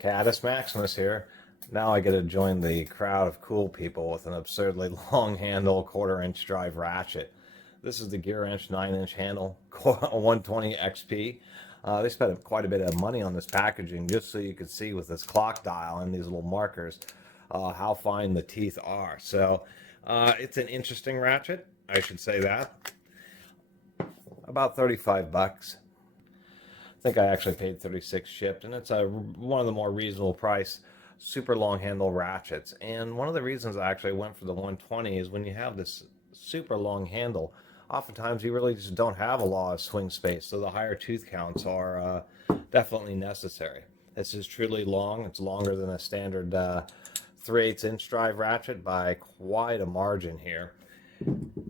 Catus Maximus here. Now I get to join the crowd of cool people with an absurdly long handle 1/4-inch drive ratchet. This is the GearWrench 9-inch handle 120 XP. They spent quite a bit of money on this packaging just so you could see with this clock dial and these little markers how fine the teeth are. So it's an interesting ratchet, I should say that. About 35 bucks. I think I actually paid 36 shipped, and it's one of the more reasonable price super long handle ratchets. And one of the reasons I actually went for the 120 is when you have this super long handle, oftentimes you really just don't have a lot of swing space, so the higher tooth counts are definitely necessary. This is truly long. It's longer than a standard 3/8 inch drive ratchet by quite a margin here.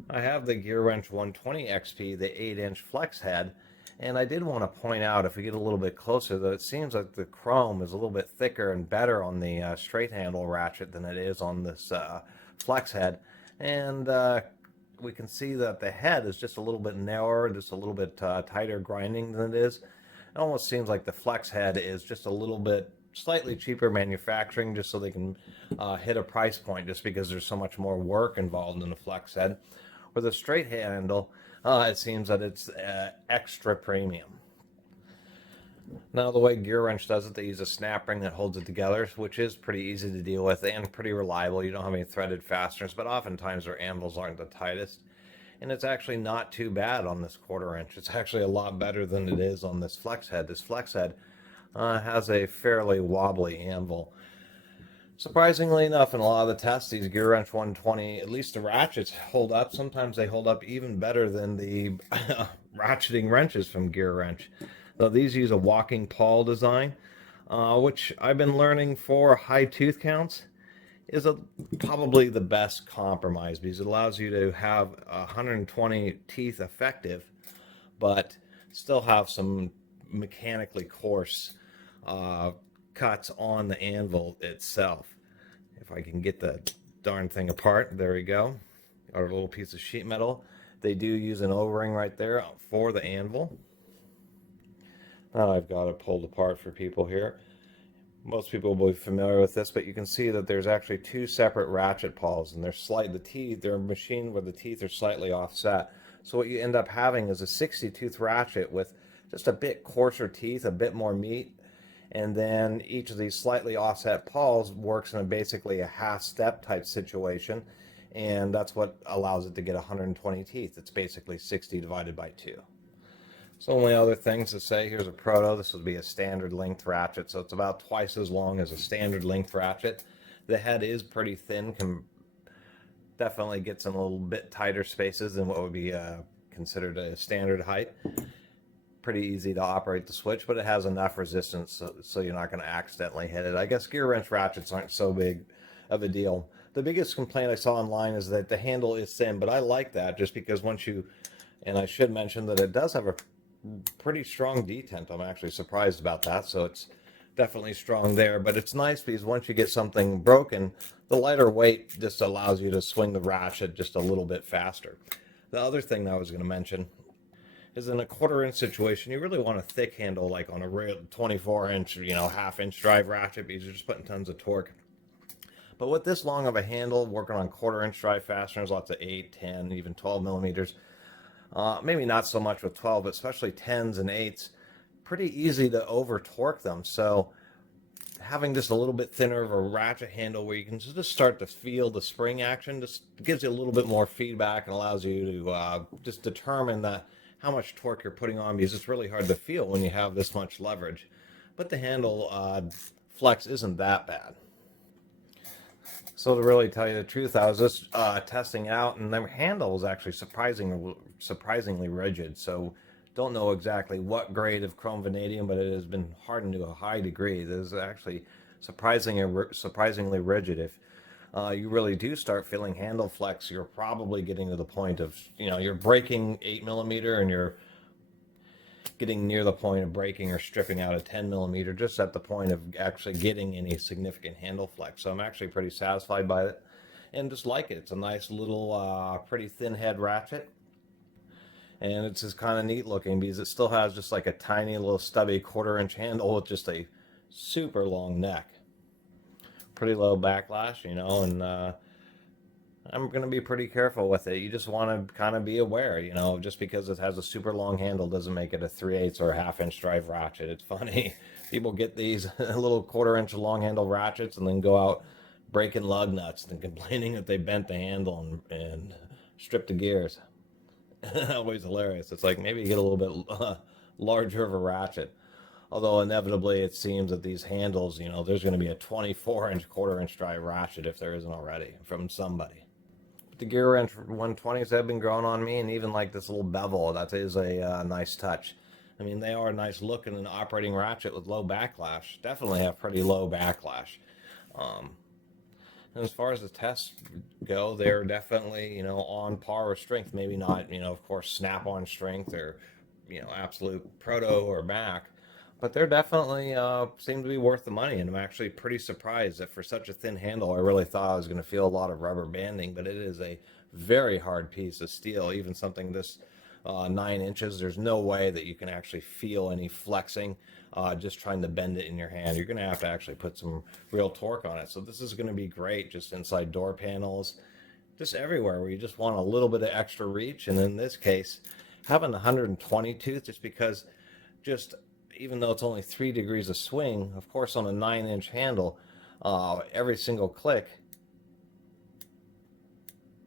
I have the GearWrench 120 XP, the 8-inch flex head, and I did want to point out, if we get a little bit closer, that it seems like the chrome is a little bit thicker and better on the straight handle ratchet than it is on this flex head. And we can see that the head is just a little bit narrower, just a little bit tighter grinding than it is. It almost seems like the flex head is just a little bit slightly cheaper manufacturing, just so they can hit a price point, just because there's so much more work involved in the flex head. With a straight handle, it seems that it's extra premium. Now, the way GearWrench does it, they use a snap ring that holds it together, which is pretty easy to deal with and pretty reliable. You don't have any threaded fasteners, but oftentimes their anvils aren't the tightest. And it's actually not too bad on this 1/4-inch. It's actually a lot better than it is on this flex head. This flex head has a fairly wobbly anvil. Surprisingly enough, in a lot of the tests, these GearWrench 120, at least the ratchets, hold up. Sometimes they hold up even better than the ratcheting wrenches from GearWrench. Though these use a walking pawl design, which I've been learning for high tooth counts is probably the best compromise, because it allows you to have 120 teeth effective, but still have some mechanically coarse cuts on the anvil itself. If I can get the darn thing apart, there we go. Our little piece of sheet metal. They do use an O-ring right there for the anvil. Now I've got it pulled apart for people here. Most people will be familiar with this, but you can see that there's actually two separate ratchet pawls, and they're machined where the teeth are slightly offset. So what you end up having is a 60-tooth ratchet with just a bit coarser teeth, a bit more meat, and then each of these slightly offset pawls works in basically a half-step type situation, and that's what allows it to get 120 teeth. It's basically 60 divided by 2. So only other things to say, here's a proto. This would be a standard length ratchet, so it's about twice as long as a standard length ratchet. The head is pretty thin, can definitely get some little bit tighter spaces than what would be considered a standard height. Pretty easy to operate the switch, but it has enough resistance so you're not going to accidentally hit it. I guess GearWrench ratchets aren't so big of a deal. The biggest complaint I saw online is that the handle is thin, but I like that just because and I should mention that it does have a pretty strong detent. I'm actually surprised about that, so it's definitely strong there. But it's nice because once you get something broken, the lighter weight just allows you to swing the ratchet just a little bit faster. The other thing that I was going to mention is in a 1/4-inch situation, you really want a thick handle, like on a real 24-inch, half-inch drive ratchet, because you're just putting tons of torque. But with this long of a handle, working on 1/4-inch drive fasteners, lots of 8, 10, even 12 millimeters, maybe not so much with 12, but especially 10s and 8s, pretty easy to over torque them. So having just a little bit thinner of a ratchet handle where you can just start to feel the spring action just gives you a little bit more feedback and allows you to just determine how much torque you're putting on, because it's really hard to feel when you have this much leverage. But the handle flex isn't that bad. So to really tell you the truth, I was just testing out, and the handle was actually surprisingly rigid. So don't know exactly what grade of chrome vanadium, but it has been hardened to a high degree. It is actually surprisingly rigid. If you really do start feeling handle flex, you're probably getting to the point of, you're breaking 8 millimeter and you're getting near the point of breaking or stripping out a 10 millimeter, just at the point of actually getting any significant handle flex. So I'm actually pretty satisfied by it and just like it. It's a nice little pretty thin head ratchet, and it's just kind of neat looking because it still has just like a tiny little stubby 1/4-inch handle with just a super long neck. Pretty low backlash, you know, and I'm going to be pretty careful with it. You just want to kind of be aware, you know, just because it has a super long handle doesn't make it a 3/8 or a 1/2 inch drive ratchet. It's funny. People get these little 1/4 inch long handle ratchets and then go out breaking lug nuts and complaining that they bent the handle and stripped the gears. Always hilarious. It's like maybe you get a little bit larger of a ratchet. Although inevitably it seems that these handles, you know, there's going to be a 24-inch 1/4 inch drive ratchet if there isn't already from somebody. The GearWrench 120s have been growing on me, and even like this little bevel, that is a nice touch. I mean, they are a nice looking and operating ratchet with low backlash. Definitely have pretty low backlash. And as far as the tests go, they're definitely, you know, on par with strength. Maybe not, you know, of course, snap-on strength or, you know, absolute proto or back. But they're definitely seem to be worth the money, and I'm actually pretty surprised that for such a thin handle, I really thought I was going to feel a lot of rubber banding, but it is a very hard piece of steel. Even something this 9 inches, there's no way that you can actually feel any flexing just trying to bend it in your hand. You're going to have to actually put some real torque on it. So this is going to be great just inside door panels, just everywhere where you just want a little bit of extra reach. And in this case, having the 120 tooth, just because just even though it's only 3 degrees of swing, of course on a 9-inch handle, every single click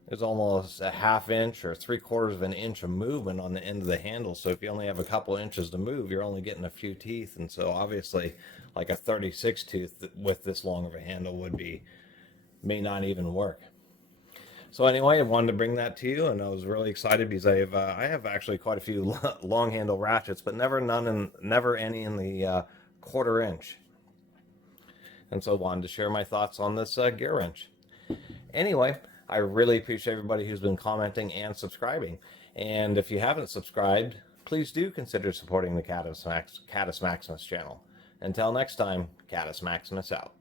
is almost a 1/2 inch or 3/4 of an inch of movement on the end of the handle. So if you only have a couple inches to move, you're only getting a few teeth. And so obviously like a 36 tooth with this long of a handle may not even work. So anyway, I wanted to bring that to you, and I was really excited because I have actually quite a few long handle ratchets, but never any in the 1/4 inch. And so I wanted to share my thoughts on this GearWrench. Anyway, I really appreciate everybody who's been commenting and subscribing. And if you haven't subscribed, please do consider supporting the Catus Maximus channel. Until next time, Catus Maximus out.